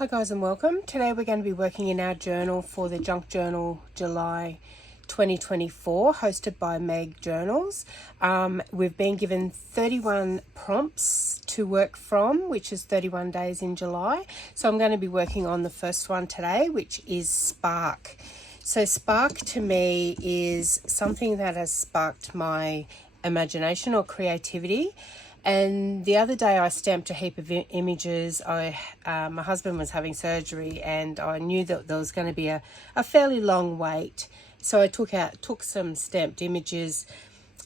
Hi guys and welcome. Today we're going to be working in our journal for the Junk Journal July 2024, hosted by Meg Journals. We've been given 31 prompts to work from, which is 31 days in July. So I'm going to be working on the first one today, which is spark. So spark to me is something that has sparked my imagination or creativity. And the other day I stamped a heap of images. My husband was having surgery and I knew that there was going to be a fairly long wait. So I took some stamped images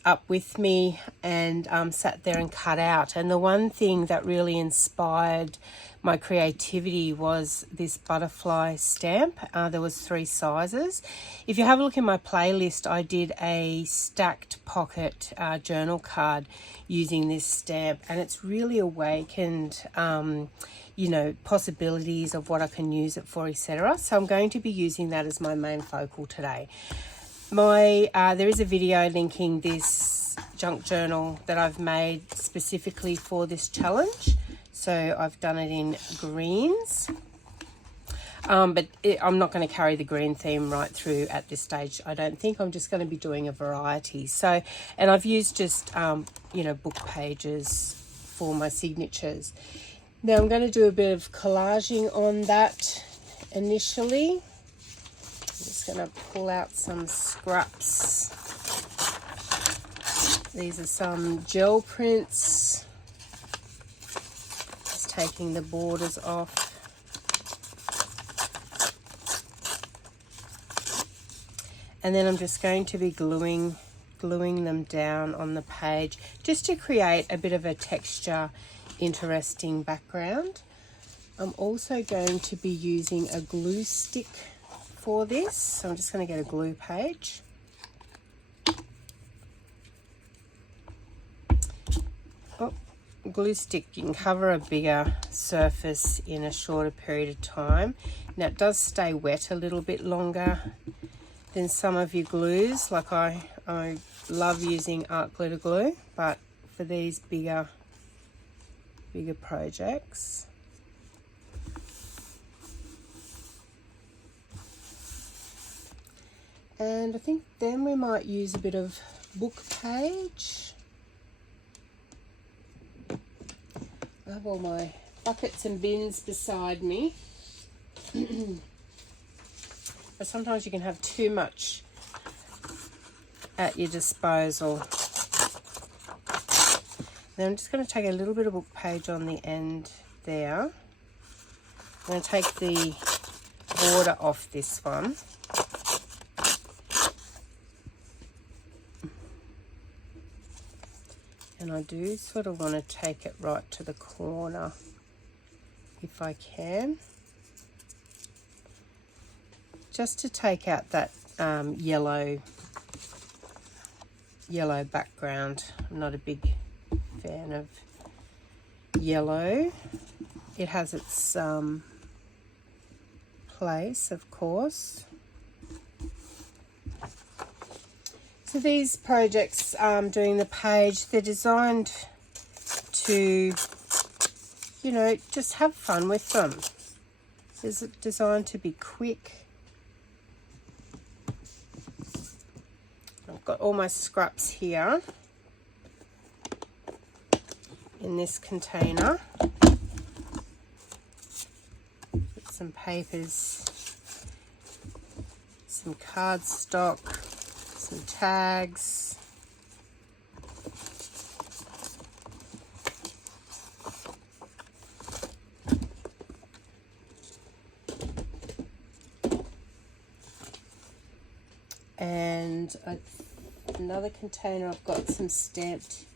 up with me and sat there and cut out. And the one thing that really inspired my creativity was this butterfly stamp. There was 3 sizes. If you have a look in my playlist, I did a stacked pocket journal card using this stamp, and it's really awakened possibilities of what I can use it for, etc. So I'm going to be using that as my main focal today. There is a video linking this junk journal that I've made specifically for this challenge. So I've done it in greens, but I'm not going to carry the green theme right through at this stage. I don't think. I'm just going to be doing a variety. So, and I've used just, book pages for my signatures. Now I'm going to do a bit of collaging on that initially. I'm just going to pull out some scraps. These are some gel prints. Just taking the borders off. And then I'm just going to be gluing them down on the page just to create a bit of a texture, interesting background. I'm also going to be using a glue stick for this. So I'm just going to get a glue page. Glue stick, you can cover a bigger surface in a shorter period of time. Now it does stay wet a little bit longer than some of your glues. Like I love using art glitter glue, but for these bigger projects, and I think then we might use a bit of book page. I have all my buckets and bins beside me. But sometimes you can have too much at your disposal. Then I'm just going to take a little bit of book page on the end there. I'm going to take the border off this one. And I do sort of want to take it right to the corner if I can. Just to take out that yellow background. I'm not a big fan of yellow. It has its place, of course. So these projects, doing the page, they're designed to, just have fun with them. It's designed to be quick. I've got all my scraps here in this container. Get some papers, some cardstock, some tags, and another container. I've got some stamped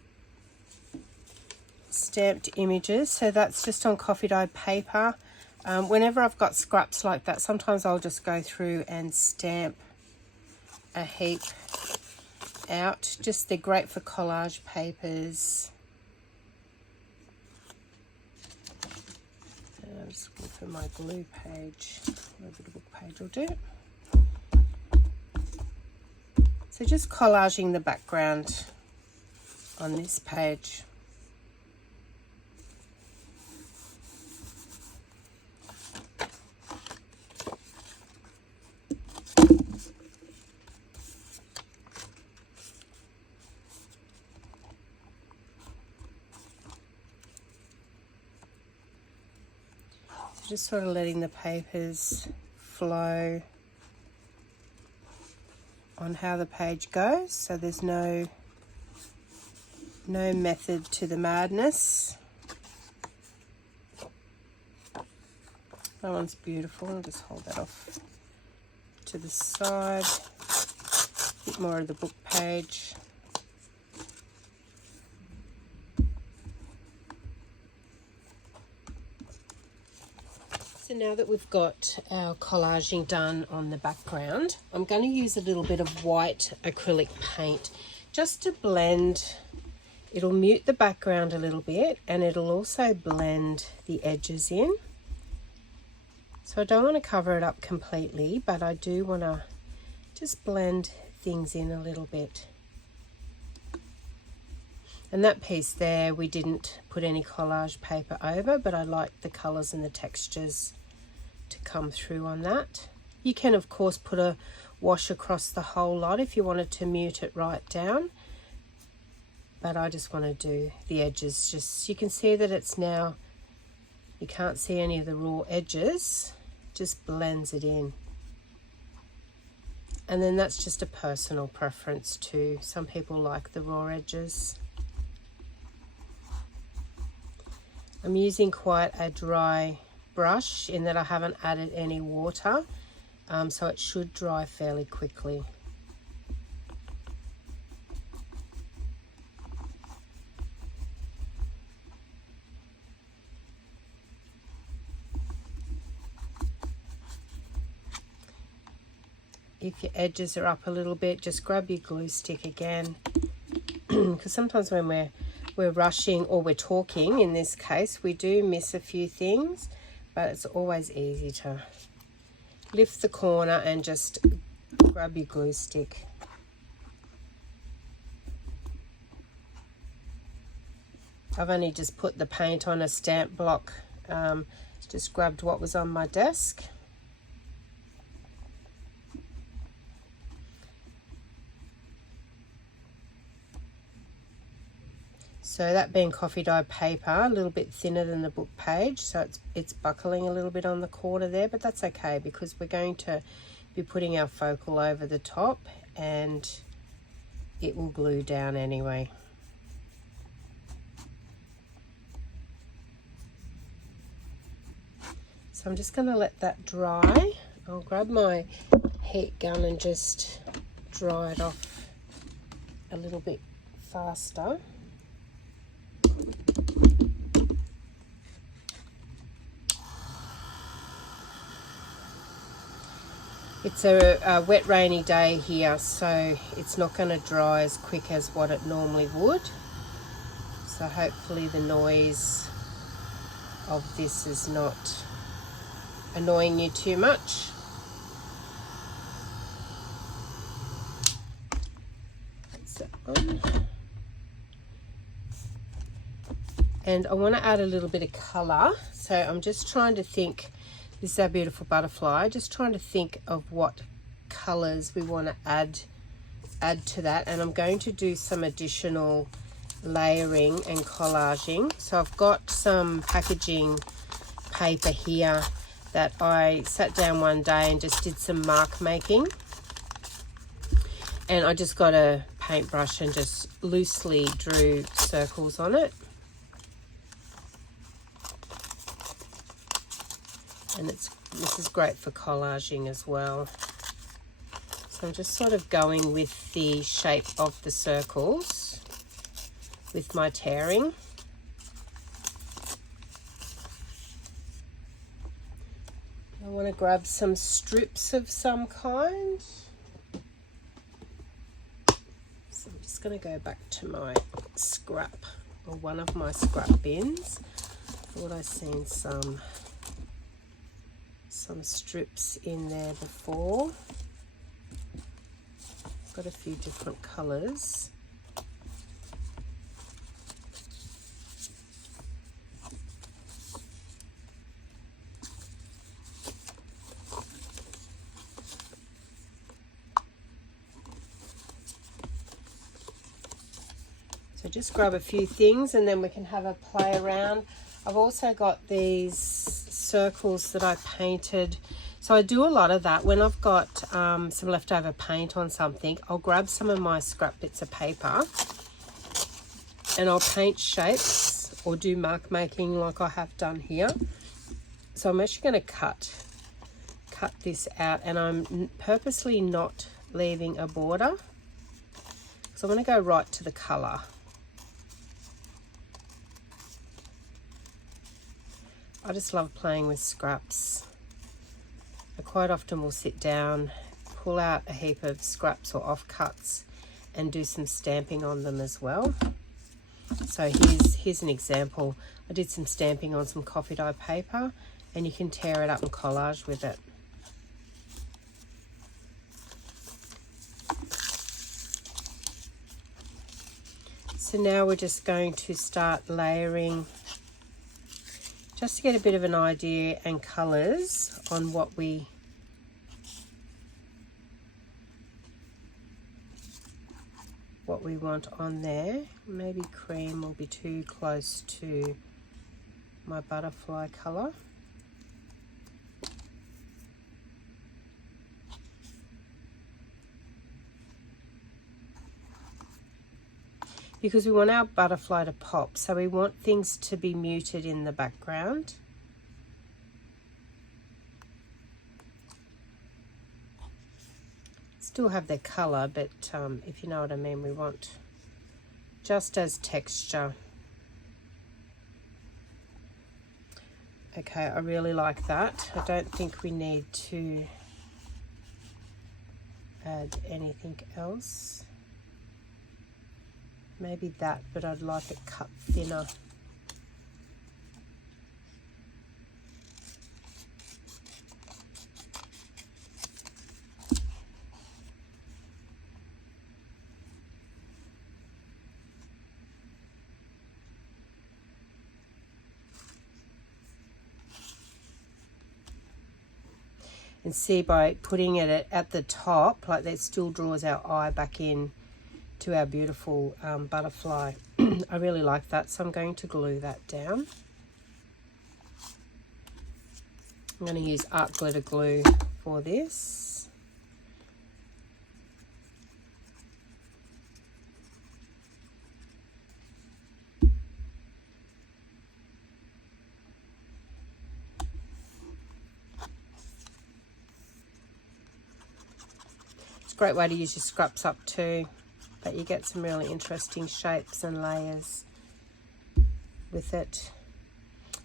images, so that's just on coffee dyed paper. Whenever I've got scraps like that, sometimes I'll just go through and stamp a heap out. Just, they're great for collage papers. I'm just looking for my glue page. A bit of book page will do. So just collaging the background on this page. just sort of letting the papers flow on how the page goes, so there's no method to the madness. That one's beautiful. I'll just hold that off to the side. A bit more of the book page. So now that we've got our collaging done on the background, I'm going to use a little bit of white acrylic paint just to blend. It'll mute the background a little bit, and it'll also blend the edges in. So I don't want to cover it up completely, but I do want to just blend things in a little bit. And that piece there, we didn't put any collage paper over, but I like the colours and the textures to come through on that. You can of course put a wash across the whole lot if you wanted to mute it right down, but I just want to do the edges. Just, you can see that it's now, you can't see any of the raw edges, just blends it in. And then that's just a personal preference too. Some people like the raw edges. I'm using quite a dry brush in that I haven't added any water, so it should dry fairly quickly. If your edges are up a little bit, just grab your glue stick again, because sometimes when we're rushing or we're talking, in this case, we do miss a few things, but it's always easy to lift the corner and just grab your glue stick. I've only just put the paint on a stamp block, just grabbed what was on my desk. So that being coffee dye paper, a little bit thinner than the book page, so it's buckling a little bit on the corner there, but that's okay because we're going to be putting our focal over the top and it will glue down anyway. So I'm just going to let that dry. I'll grab my heat gun and just dry it off a little bit faster. It's a wet rainy day here, so it's not going to dry as quick as what it normally would. So hopefully the noise of this is not annoying you too much. That's that one. And I want to add a little bit of colour, so I'm just trying to think. This is our beautiful butterfly. Just trying to think of what colours we want to add to that, and I'm going to do some additional layering and collaging. So I've got some packaging paper here that I sat down one day and just did some mark making, and I just got a paintbrush and just loosely drew circles on it. And this is great for collaging as well. So I'm just sort of going with the shape of the circles with my tearing. I want to grab some strips of some kind. So I'm just going to go back to my scrap, or one of my scrap bins. Thought I seen some strips in there before. Got a few different colours. So just grab a few things and then we can have a play around. I've also got these circles that I painted. So I do a lot of that. When I've got some leftover paint on something, I'll grab some of my scrap bits of paper and I'll paint shapes or do mark making like I have done here. So I'm actually going to cut this out, and I'm purposely not leaving a border. So I'm going to go right to the colour. I just love playing with scraps. I quite often will sit down, pull out a heap of scraps or offcuts and do some stamping on them as well. So here's an example. I did some stamping on some coffee dye paper, and you can tear it up and collage with it. So now we're just going to start layering, just to get a bit of an idea and colours on what we want on there. Maybe cream will be too close to my butterfly colour. Because we want our butterfly to pop, so we want things to be muted in the background. Still have their colour, but if you know what I mean, we want just as texture. Okay, I really like that. I don't think we need to add anything else. Maybe that, but I'd like it cut thinner. And see, by putting it at the top, like that still draws our eye back in to our beautiful butterfly. I really like that, so I'm going to glue that down. I'm going to use art glitter glue for this. It's a great way to use your scraps up too. But you get some really interesting shapes and layers with it.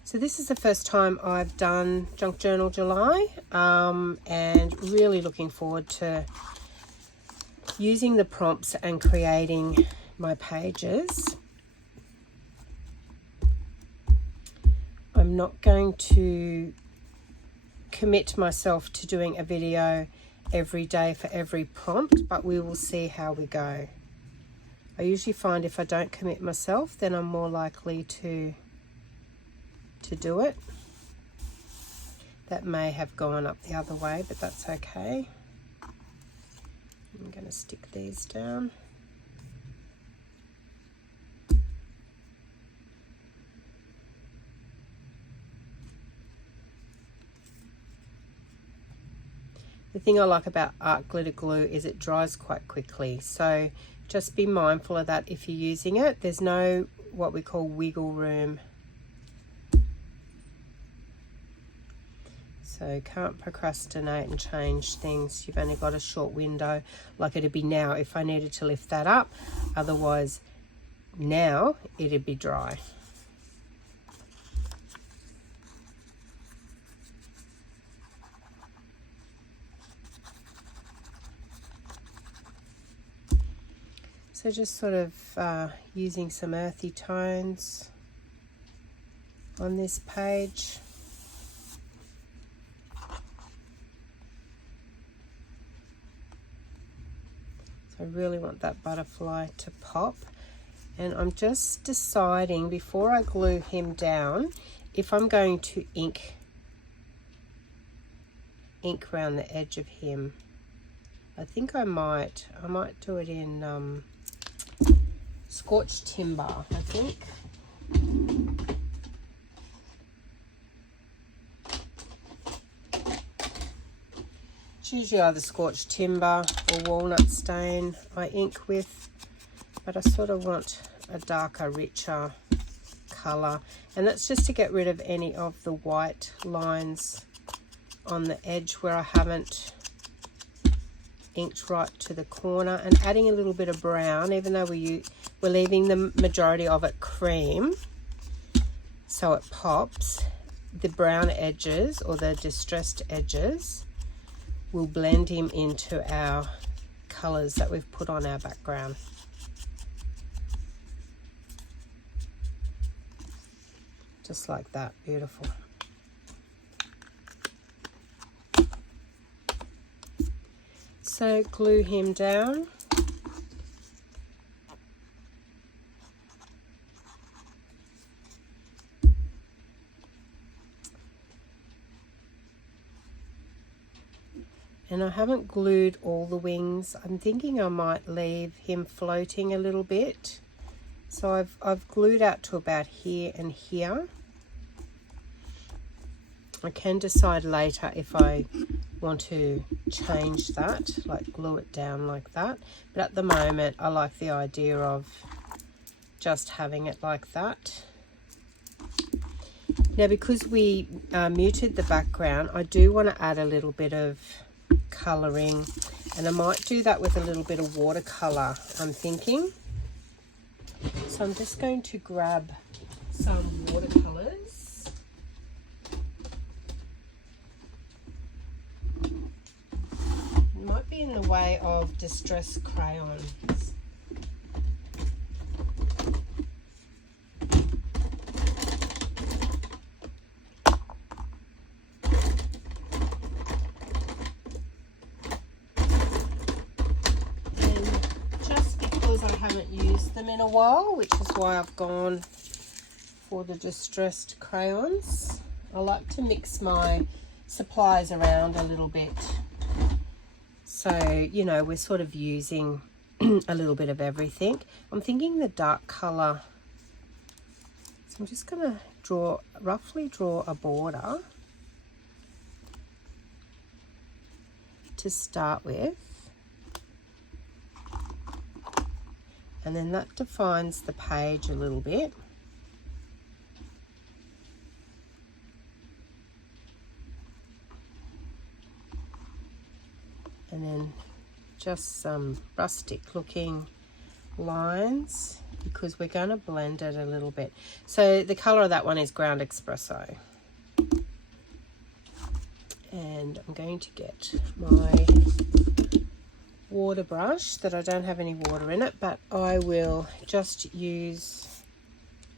So this is the first time I've done Junk Journal July, and really looking forward to using the prompts and creating my pages. I'm not going to commit myself to doing a video every day for every prompt, but we will see how we go. I usually find if I don't commit myself, then I'm more likely to do it. That may have gone up the other way, but that's okay. I'm going to stick these down. The thing I like about art glitter glue is it dries quite quickly, so just be mindful of that if you're using it. There's no what we call wiggle room. So can't procrastinate and change things. You've only got a short window, like it'd be now if I needed to lift that up. Otherwise, now it'd be dry. So just sort of using some earthy tones on this page. So I really want that butterfly to pop. And I'm just deciding before I glue him down if I'm going to ink around the edge of him. I think I might do it in Scorched Timber, I think. It's usually either scorched timber or walnut stain I ink with, but I sort of want a darker, richer colour, and that's just to get rid of any of the white lines on the edge where I haven't inked right to the corner, and adding a little bit of brown, even though we're leaving the majority of it cream so it pops. The brown edges, or the distressed edges, will blend him into our colours that we've put on our background. Just like that. Beautiful. So glue him down. And I haven't glued all the wings. I'm thinking I might leave him floating a little bit. So I've glued out to about here and here. I can decide later if I want to change that, like glue it down like that. But at the moment, I like the idea of just having it like that. Now, because we muted the background, I do want to add a little bit of colouring, and I might do that with a little bit of watercolour, I'm thinking. So I'm just going to grab some watercolours. It might be in the way of distress crayons. I haven't used them in a while, which is why I've gone for the distressed crayons. I like to mix my supplies around a little bit, so you know, we're sort of using a little bit of everything. I'm thinking the dark color, so I'm just going to roughly draw a border to start with. And then that defines the page a little bit. And then just some rustic looking lines, because we're going to blend it a little bit. So the colour of that one is Ground Espresso. And I'm going to get my water brush that I don't have any water in it, but I will just use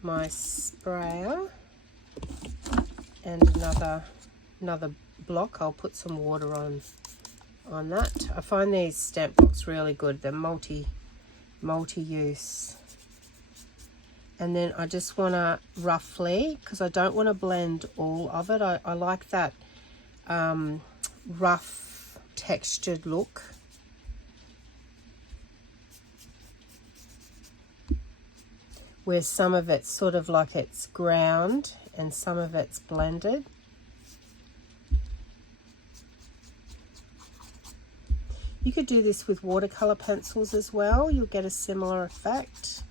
my sprayer and another block. I'll put some water on that. I find these stamp blocks really good. They're multi-use. And then I just want to roughly, because I don't want to blend all of it, I like that rough textured look. Where some of it's sort of like it's ground and some of it's blended. You could do this with watercolor pencils as well. You'll get a similar effect.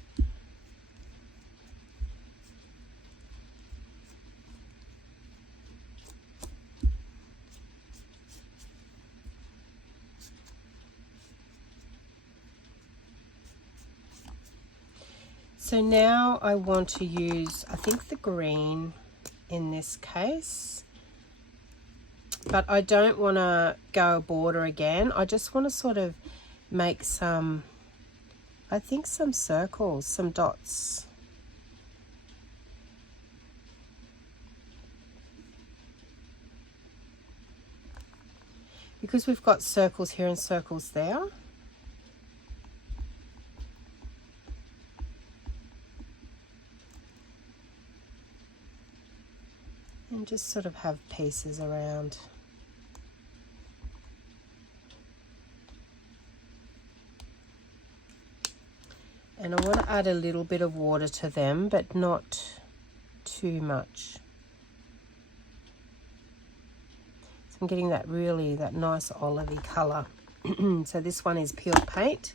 So now I want to use, I think, the green in this case, but I don't want to go a border again. I just want to sort of make some, I think, some circles, some dots. Because we've got circles here and circles there. And just sort of have pieces around. And I want to add a little bit of water to them, but not too much. So I'm getting that nice olivey colour. So this one is Peel Paint.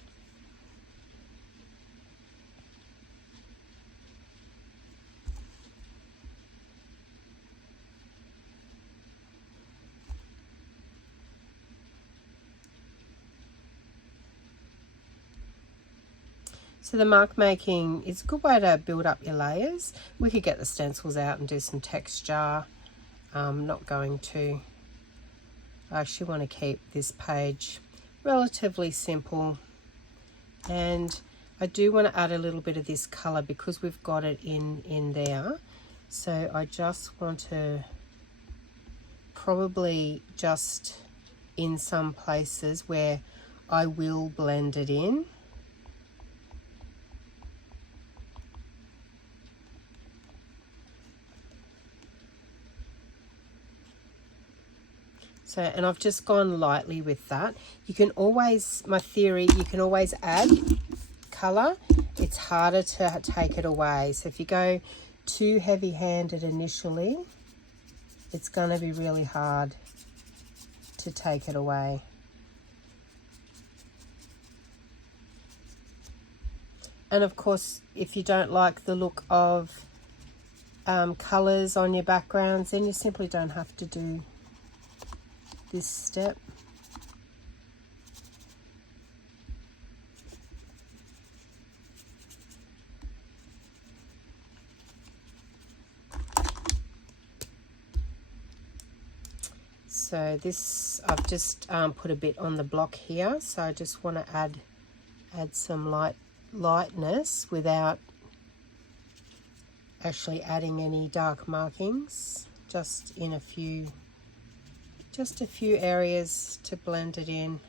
So the mark making is a good way to build up your layers. We could get the stencils out and do some texture. Not going to. I actually want to keep this page relatively simple. And I do want to add a little bit of this colour because we've got it in there. So I just want to probably just in some places where I will blend it in. So, and I've just gone lightly with that. You can always, my theory, you can always add colour. It's harder to take it away. So if you go too heavy-handed initially, it's going to be really hard to take it away. And of course, if you don't like the look of colours on your backgrounds, then you simply don't have to do this step. So this, I've just put a bit on the block here, so I just want to add some lightness without actually adding any dark markings, just in a few areas to blend it in.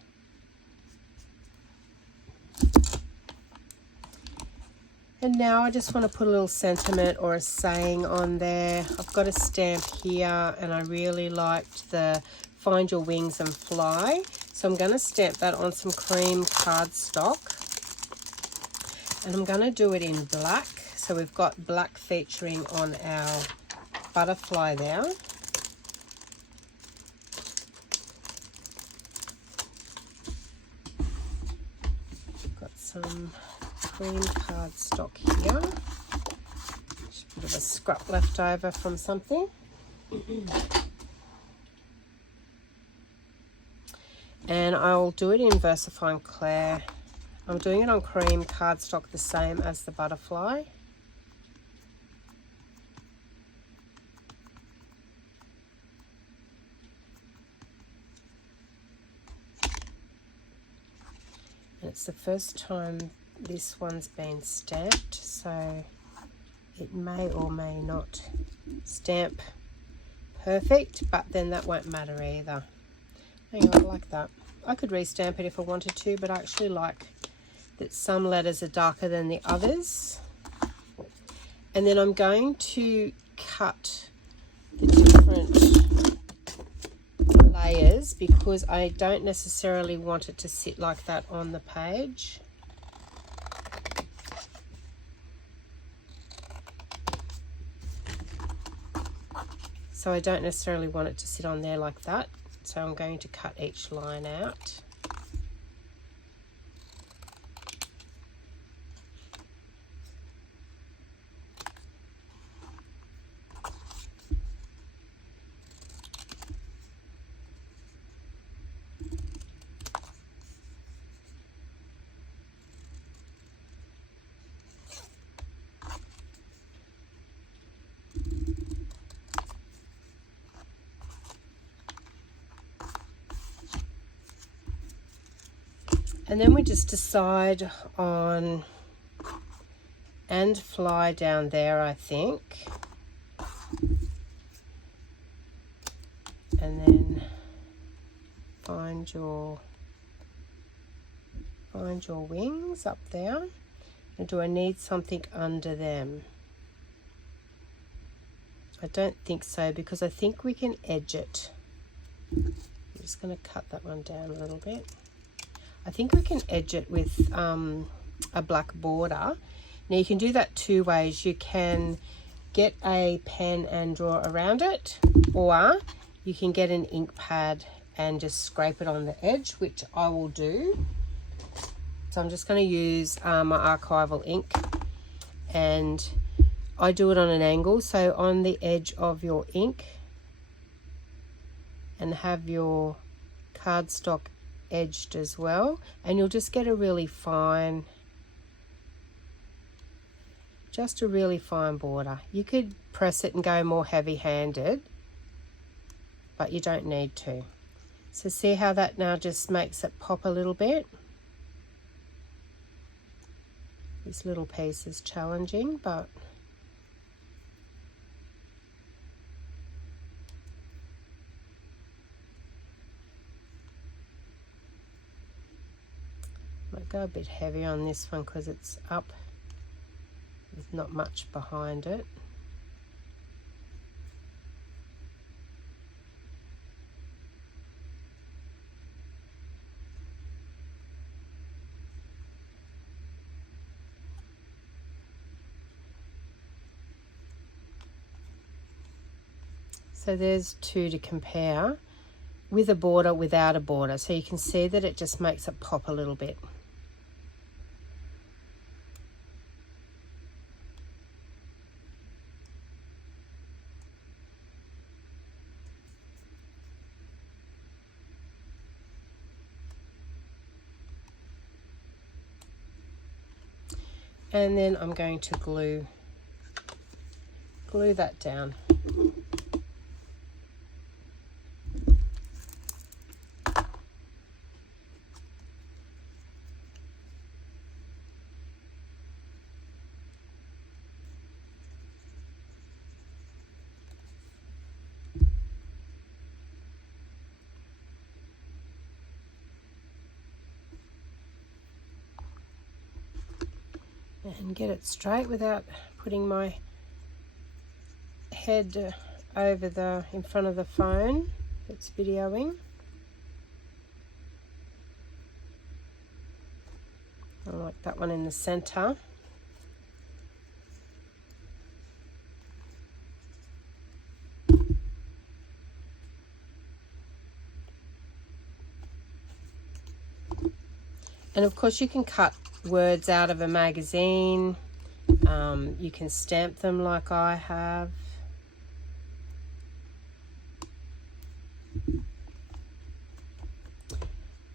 And now I just want to put a little sentiment or a saying on there. I've got a stamp here and I really liked the Find Your Wings and Fly. So I'm going to stamp that on some cream cardstock. And I'm going to do it in black. So we've got black featuring on our butterfly there. Got some cream cardstock here. Just a bit of a scrap left over from something. And I'll do it in VersaFine Clair. I'm doing it on cream cardstock the same as the butterfly. And it's the first time this one's been stamped, so it may or may not stamp perfect, but then that won't matter either. Hang on, I like that. I could restamp it if I wanted to, but I actually like that some letters are darker than the others. And then I'm going to cut the different layers because I don't necessarily want it to sit like that on the page. So I don't necessarily want it to sit on there like that. So I'm going to cut each line out. And then we just decide on and fly down there, I think. And then find your wings up there. And do I need something under them? I don't think so, because I think we can edge it. I'm just going to cut that one down a little bit. I think we can edge it with a black border. Now you can do that two ways. You can get a pen and draw around it, or you can get an ink pad and just scrape it on the edge, which I will do. So I'm just going to use my archival ink, and I do it on an angle, so on the edge of your ink, and have your cardstock edged as well, and you'll just get a really fine, just a really fine border. You could press it and go more heavy-handed, but you don't need to. So see how that now just makes it pop a little bit? This little piece is challenging, but might go a bit heavy on this one because it's up with not much behind it. So there's two to compare, with a border, without a border. So you can see that it just makes it pop a little bit. And then I'm going to glue that down. And get it straight without putting my head over in front of the phone that's videoing. I like that one in the center. And of course you can cut words out of a magazine. You can stamp them like I have.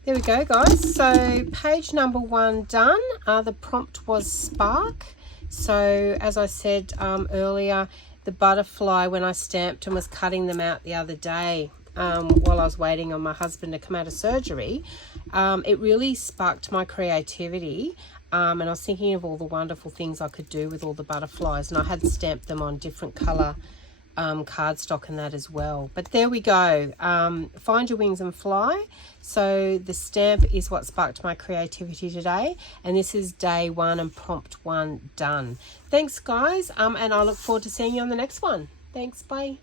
There we go, guys. So page number 1 done. The prompt was spark. So as I said earlier, the butterfly, when I stamped and was cutting them out the other day, while I was waiting on my husband to come out of surgery, it really sparked my creativity, and I was thinking of all the wonderful things I could do with all the butterflies, and I had stamped them on different colour cardstock and that as well. But there we go. Find your wings and fly. So the stamp is what sparked my creativity today, and this is day 1 and prompt 1 done. Thanks, guys, and I look forward to seeing you on the next one. Thanks, bye.